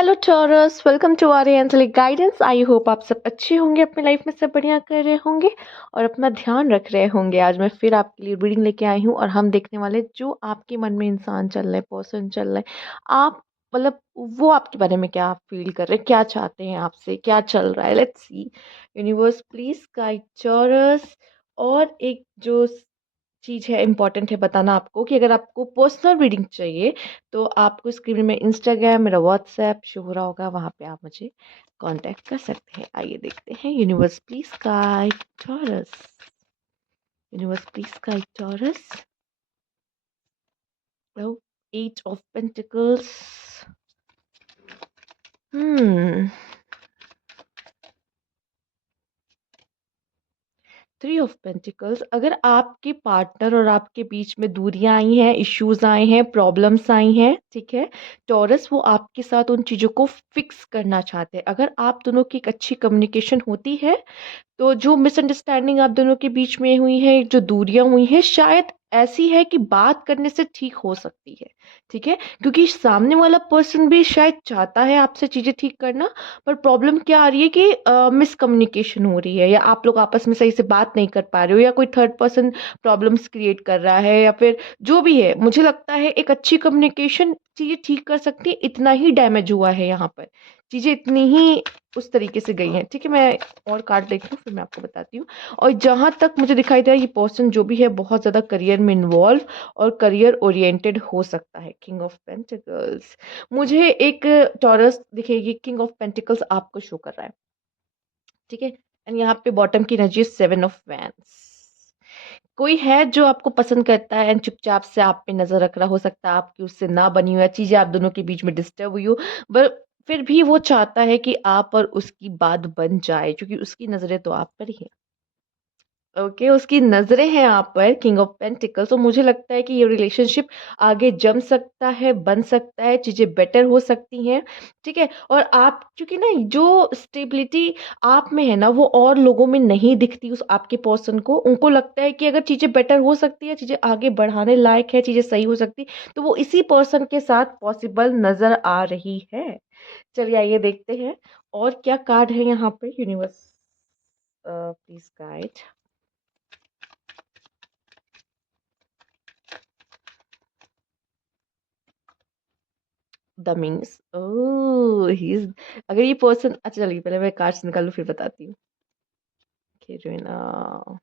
Hello Taurus, welcome to our angelic guidance. I hope आप सब अच्छे होंगे, अपनी लाइफ में सब बढ़िया कर रहे होंगे और अपना ध्यान रख रहे होंगे। आज मैं फिर आपके लिए रीडिंग लेके आई हूँ और हम देखने वाले जो आपके मन में इंसान चल रहा है, पर्सन चल रहा है। आप मतलब वो आपके बारे में क्या फील कर रहे हैं, क्या चाहते हैं आपसे, क्या चल रहा है। Let's see. Universe please guide taurus. और एक जो चीज़ है, इम्पोर्टेंट है बताना आपको कि अगर आपको पर्सनल रीडिंग चाहिए तो आपको स्क्रीन में इंस्टाग्राम, मेरा व्हाट्सएप शो हो रहा होगा, वहाँ पे आप मुझे कांटेक्ट कर सकते हैं। आइए देखते हैं। Universe please guide Taurus. Universe please guide Taurus. Eight of pentacles. Hmm 3 of pentacles. अगर आपके पार्टनर और आपके बीच में दूरियां आई हैं, इश्यूज आए हैं, प्रॉब्लम्स आई हैं, ठीक है, टॉरस वो आपके साथ उन चीज़ों को फिक्स करना चाहते हैं। अगर आप दोनों की एक अच्छी कम्युनिकेशन होती है तो जो मिसअंडरस्टैंडिंग आप दोनों के बीच में हुई है, जो दूरियां हुई हैं, शायद ऐसी है कि बात करने से ठीक हो सकती है। ठीक है, क्योंकि सामने वाला पर्सन भी शायद चाहता है आपसे चीजें ठीक करना, पर प्रॉब्लम क्या आ रही है कि मिसकम्युनिकेशन हो रही है, या आप लोग आपस में सही से बात नहीं कर पा रहे हो, या कोई थर्ड पर्सन प्रॉब्लम्स क्रिएट कर रहा है, या फिर जो भी है। मुझे लगता है एक अच्छी कम्युनिकेशन चीजें ठीक कर सकती है। इतना ही डैमेज हुआ है यहाँ पर, चीजें इतनी ही उस तरीके से गई हैं। ठीक है, मैं और कार्ड देखती हूँ फिर मैं आपको बताती हूँ। और जहां तक मुझे दिखाई दे रहा है, ये पर्सन जो भी है बहुत ज्यादा करियर में इन्वॉल्व और करियर ओरिएंटेड हो सकता है। King of pentacles. मुझे एक टॉरस दिखेगी, किंग ऑफ पेंटिकल्स आपको शो कर रहा है। ठीक है, एंड यहाँ पे बॉटम की एनर्जी 7 ऑफ वैंड्स। कोई है जो आपको पसंद करता है एंड चुपचाप से आप पे नजर रख रहा। हो सकता है आपकी उससे ना बनी हुई चीजें आप दोनों के बीच में डिस्टर्ब हुई हो, बट फिर भी वो चाहता है कि आप और उसकी बात बन जाए, क्योंकि उसकी नजरें तो आप पर ही हैं। ओके, उसकी नजरें हैं आप पर, किंग ऑफ पेंटिकल्स। तो मुझे लगता है कि ये रिलेशनशिप आगे जम सकता है, बन सकता है, चीजें बेटर हो सकती हैं। ठीक है, और आप क्योंकि ना जो स्टेबिलिटी आप में है ना, वो और लोगों में नहीं दिखती। उस आपके पर्सन को, उनको लगता है कि अगर चीजें बेटर हो सकती है, चीजें आगे बढ़ाने लायक है, चीजें सही हो सकती, तो वो इसी पर्सन के साथ पॉसिबल नजर आ रही है। चलिए आइए देखते हैं और क्या कार्ड है यहाँ पे। Universe please guide the means. Oh he is. अगर ये पर्सन, अच्छा चलिए पहले मैं कार्ड्स निकालूं फिर बताती हूँ। ना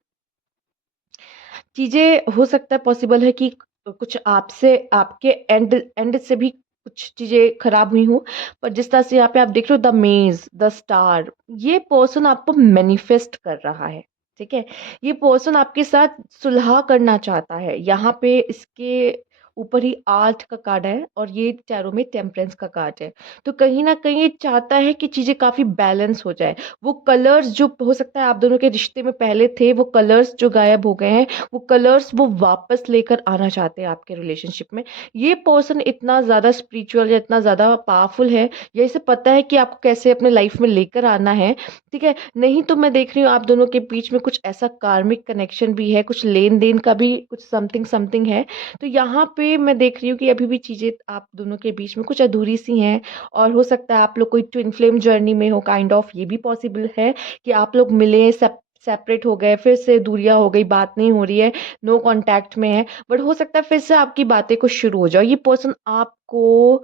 चीजें हो सकता है, पॉसिबल है कि कुछ आपसे, आपके एंड एंड से भी कुछ चीजें खराब हुई हूँ। पर जिस तरह से यहाँ पे आप देख रहे हो, द मेज, द स्टार, ये पर्सन आपको मैनिफेस्ट कर रहा है। ठीक है, ये पर्सन आपके साथ सुलह करना चाहता है। यहाँ पे इसके ऊपर ही 8 का कार्ड है और ये टैरो में टेम्परेंस का कार्ड है। तो कहीं ना कहीं ये चाहता है कि चीजें काफी बैलेंस हो जाए। वो कलर्स जो हो सकता है आप दोनों के रिश्ते में पहले थे, वो कलर्स जो गायब हो गए हैं, वो कलर्स वो वापस लेकर आना चाहते हैं आपके रिलेशनशिप में। ये पर्सन इतना ज़्यादा स्पिरिचुअल या इतना ज़्यादा पावरफुल है, या इसे पता है कि आपको कैसे अपने लाइफ में लेकर आना है। ठीक है, नहीं तो मैं देख रही हूँ आप दोनों के बीच में कुछ ऐसा कार्मिक कनेक्शन भी है, कुछ लेन देन का भी कुछ समथिंग समथिंग है। तो यहाँ पे मैं देख रही हूँ कि अभी भी चीज़ें आप दोनों के बीच में कुछ अधूरी सी हैं। और हो सकता है आप लोग कोई ट्विन फ्लेम जर्नी में हो, काइंड ऑफ, ये भी पॉसिबल है कि आप लोग मिले, सेपरेट हो गए, फिर से दूरियां हो गई, बात नहीं हो रही है, नो कांटेक्ट में है। बट हो सकता है फिर से आपकी बातें कुछ शुरू हो जाओ। ये पर्सन आपको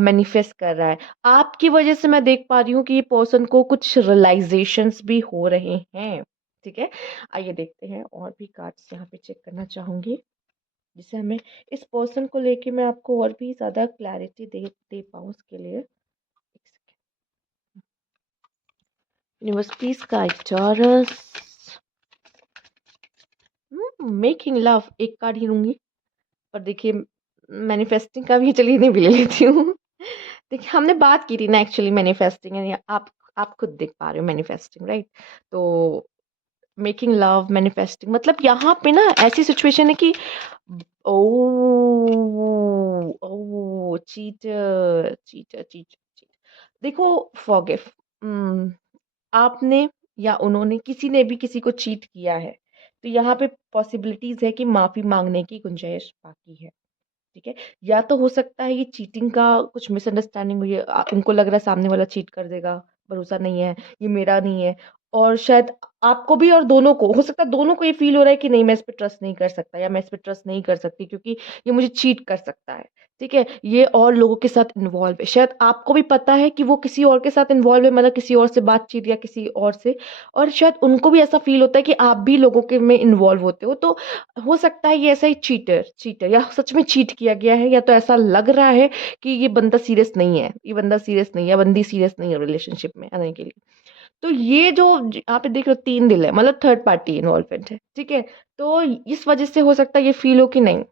मैनिफेस्ट कर रहा है। आपकी वजह से मैं देख पा रही हूँ कि ये पर्सन को कुछ रियलाइजेशंस भी हो रहे हैं। ठीक है, आइए देखते हैं और भी कार्ड्स यहाँ पे चेक करना चाहूंगी, जिससे हमें इस पर्सन को लेके मैं आपको और भी ज्यादा क्लैरिटी दे दे पाऊँ उसके लिए। Universe please guide taurus. Making love, एक कार्ड ही लूंगी। और देखिए, मैनिफेस्टिंग का भी चलिए नहीं भी ले लेती हूँ। देखिए, हमने बात की थी ना एक्चुअली मैनिफेस्टिंग, यानी आप खुद देख पा रहे हो मैनिफेस्टिंग, राइट। तो मेकिंग लव, मैनिफेस्टिंग, मतलब यहाँ पे ना ऐसी सिचुएशन है कि ओ ओ चीटर चीटर चीटर चीटर। देखो, फॉरगिव, आपने या उन्होंने, किसी ने भी किसी को चीट किया है, तो यहाँ पे पॉसिबिलिटीज है कि माफी मांगने की गुंजाइश बाकी है। ठीक है? या तो हो सकता है ये चीटिंग का कुछ मिसअंडरस्टैंडिंग हुई है, उनको लग रहा है सामने वाला चीट कर देगा, भरोसा नहीं है, ये मेरा नहीं है, और शायद आपको भी और दोनों को हो सकता है, दोनों को ये फ़ील हो रहा है कि नहीं, मैं इस पे ट्रस्ट नहीं कर सकता या मैं इस पे ट्रस्ट नहीं कर सकती क्योंकि ये मुझे चीट कर सकता है, ठीक है? ये और लोगों के साथ इन्वॉल्व है। शायद आपको भी पता है कि वो किसी और के साथ इन्वॉल्व है, मतलब किसी और से बातचीत या किसी और से, और शायद उनको भी ऐसा फ़ील होता है कि आप भी लोगों के में इन्वॉल्व होते हो, तो हो सकता है ये ऐसा ही चीटर चीटर या सच में चीट किया गया है, या तो ऐसा लग रहा है कि ये बंदा सीरियस नहीं है, ये बंदा सीरियस नहीं है या बंदी सीरियस नहीं है रिलेशनशिप में आने के लिए। तो ये जो यहाँ पे देख रहे हो 3 दिल है, मतलब थर्ड पार्टी इन्वॉल्वमेंट है, ठीक है? तो इस वजह से हो सकता है ये फ़ील हो कि नहीं,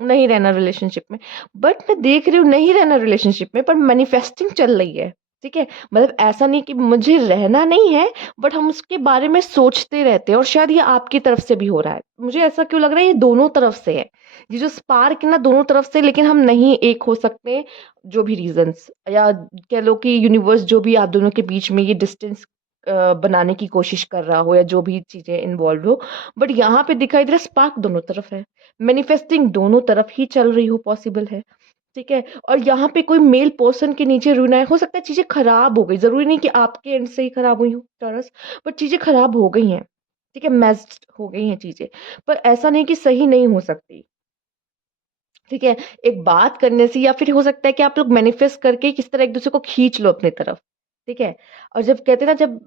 नहीं रहना रिलेशनशिप में। बट मैं देख रही हूँ नहीं रहना रिलेशनशिप में, पर मैनिफेस्टिंग चल रही है, ठीक है? मतलब ऐसा नहीं कि मुझे रहना नहीं है, बट हम उसके बारे में सोचते रहते हैं, और शायद ये आपकी तरफ से भी हो रहा है। मुझे ऐसा क्यों लग रहा है ये दोनों तरफ से है। ये जो स्पार्क है ना दोनों तरफ से, लेकिन हम नहीं एक हो सकते, जो भी रीज़न्स, या कह लो कि यूनिवर्स जो भी आप दोनों के बीच में ये डिस्टेंस बनाने की कोशिश कर रहा हो, या जो भी चीज़ें इन्वॉल्व हो, बट यहाँ पे दिखाई दे रहा है स्पार्क दोनों तरफ है। मैनिफेस्टिंग दोनों तरफ ही चल रही हो, पॉसिबल है, ठीक है? और यहाँ पे कोई मेल पर्सन के नीचे रुना है, हो सकता है चीज़ें खराब हो गई, ज़रूरी नहीं कि आपके एंड से ही खराब हुई हो टॉरस, बट चीज़ें खराब हो गई हैं, ठीक है? मेस्ड हो गई हैं चीज़ें, पर ऐसा नहीं कि सही नहीं हो सकती, ठीक है? एक बात करने से, या फिर हो सकता है कि आप लोग मैनिफेस्ट करके किस तरह एक-दूसरे को खींच लो अपनी तरफ, ठीक है? और जब कहते हैं ना, जब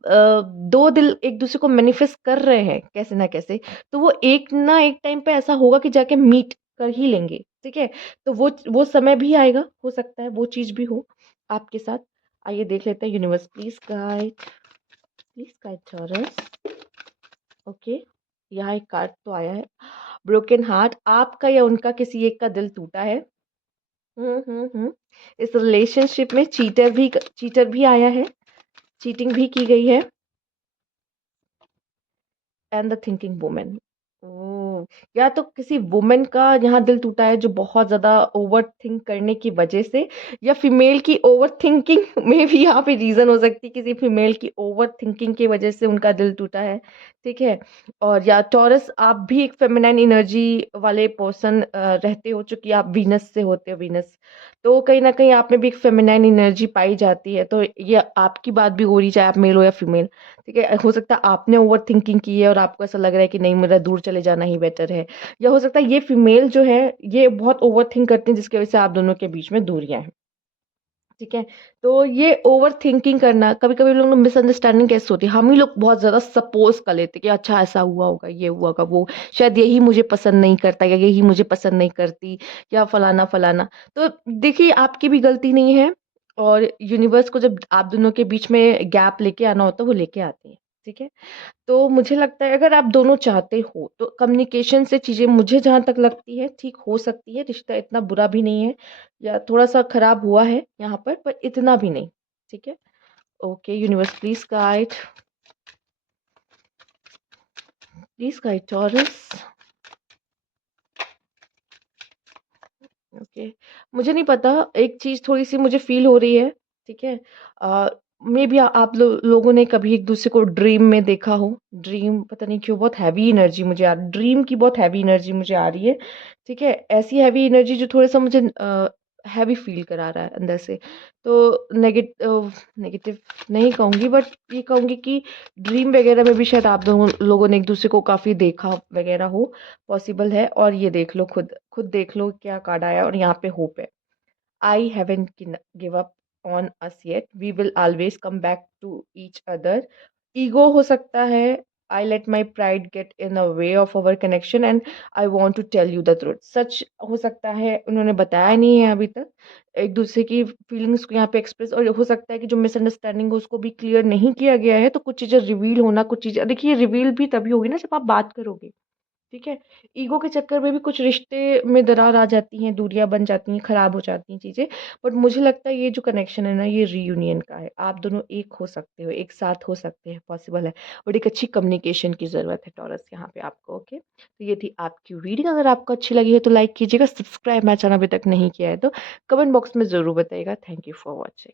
2 दिल एक-दूसरे को मैनिफेस्ट कर रहे हैं कैसे ना कैसे, तो वो एक ना एक टाइम पे ऐसा होगा कि जाके मीट कर ही लेंगे, ठीक है? तो वो समय भी आएगा, हो सकता है वो चीज़ भी हो आपके साथ। आइए देख लेते हैं, universe please guide taurus. Okay, यहाँ एक कार्ड तो आया है, ब्रोकन हार्ट, आपका या उनका किसी एक का दिल टूटा है। हुँ। इस रिलेशनशिप में चीटर भी आया है, चीटिंग भी की गई है, एंड द थिंकिंग वुमन। ओह! या तो किसी वुमन का यहाँ दिल टूटा है जो बहुत ज़्यादा ओवरथिंक करने की वजह से, या फीमेल की ओवरथिंकिंग में भी यहाँ पे रीज़न हो सकती है, किसी फीमेल की ओवरथिंकिंग की वजह से उनका दिल टूटा है, ठीक है? और या टॉरस, आप भी एक फेमिनाइन एनर्जी वाले पर्सन रहते हो, चूँकि आप वीनस से होते हो, वीनस। तो कहीं न कहीं आप में भी एक फेमिनाइन एनर्जी पाई जाती है, तो ये आपकी बात भी हो रही, चाहे आप मेल हो या फीमेल। ठीक है, हो सकता है आपने ओवरथिंकिंग की है और आपको ऐसा लग रहा है कि नहीं, मेरा दूर चले जाना ही बेटर है। या हो सकता है ये फीमेल जो है, ये बहुत ओवरथिंक करती हैं, जिसकी वज़ह से आप दोनों के बीच में दूरियाँ हैं। ठीक है? तो ये ओवरथिंकिंग करना, कभी-कभी लोगों में मिसअंडरस्टैंडिंग कैसे होती है, हम ही लोग बहुत ज़्यादा सपोज़ कर लेते हैं कि अच्छा ऐसा हुआ होगा, ये हुआ होगा, वो शायद यही मुझे पसंद नहीं करता या यही मुझे पसंद नहीं करती, या फलाना-फलाना। तो देखिए, आपकी भी गलती नहीं है, और यूनिवर्स को जब आप दोनों के बीच में गैप लेके आना होता है, वो लेके आती है। ठीक है? तो मुझे लगता है अगर आप दोनों चाहते हो तो कम्युनिकेशन से चीज़ें, मुझे जहाँ तक लगती है, ठीक हो सकती है। रिश्ता इतना बुरा भी नहीं है, या थोड़ा-सा खराब हुआ है यहाँ पर इतना भी नहीं। ठीक है? Okay, universe please guide taurus. Okay, मुझे नहीं पता, एक चीज़ थोड़ी-सी मुझे फ़ील हो रही है, ठीक है? अ, मेबी आप लोगों ने कभी एक-दूसरे को ड्रीम में देखा हो। ड्रीम, पता नहीं क्यों बहुत हैवी एनर्जी मुझे आ ड्रीम की बहुत हैवी एनर्जी मुझे आ रही है, ठीक है? ऐसी हैवी एनर्जी जो थोड़ा-सा मुझे हैवी फ़ील करा रहा है अंदर से। तो नेगेटिव नहीं कहूँगी, बट ये कहूँगी कि ड्रीम वगैरह में भी शायद आप दोनों लोगों ने एक-दूसरे को काफ़ी देखा वगैरह हो, पॉसिबल है। और ये देख लो, खुद देख लो क्या कार्ड आया, और यहाँ पे होप है। I haven't give up on us yet. We will always come back to each other. Ego हो सकता है, I let my pride get in the way of our connection and I want to tell you the truth. सच हो सकता है उन्होंने बताया नहीं है अभी तक एक दूसरे की फीलिंग्स को यहाँ पे एक्सप्रेस, और हो सकता है कि जो मिसअंडरस्टैंडिंग हो उसको भी क्लियर नहीं किया गया है, तो कुछ चीज़ें रिवील होना, कुछ चीज़ें देखिए रिवील भी तभी होगी ना जब आप बात करोगे। ठीक है? ईगो के चक्कर में भी कुछ रिश्ते में दरार आ जाती हैं, दूरियाँ बन जाती हैं, खराब हो जाती हैं चीज़ें। बट मुझे लगता है ये जो कनेक्शन है ना, ये रीयूनियन का है। आप दोनों एक हो सकते हो, एक साथ हो सकते हैं, पॉसिबल है। बट एक अच्छी कम्युनिकेशन की ज़रूरत है टॉरस यहाँ पे आपको, ओके? तो ये थी आपकी रीडिंग। अगर आपको अच्छी लगी है तो लाइक कीजिएगा, सब्सक्राइब मेरा चैनल अभी तक नहीं किया है तो कमेंट बॉक्स में ज़रूर बताइएगा। Thank you for watching.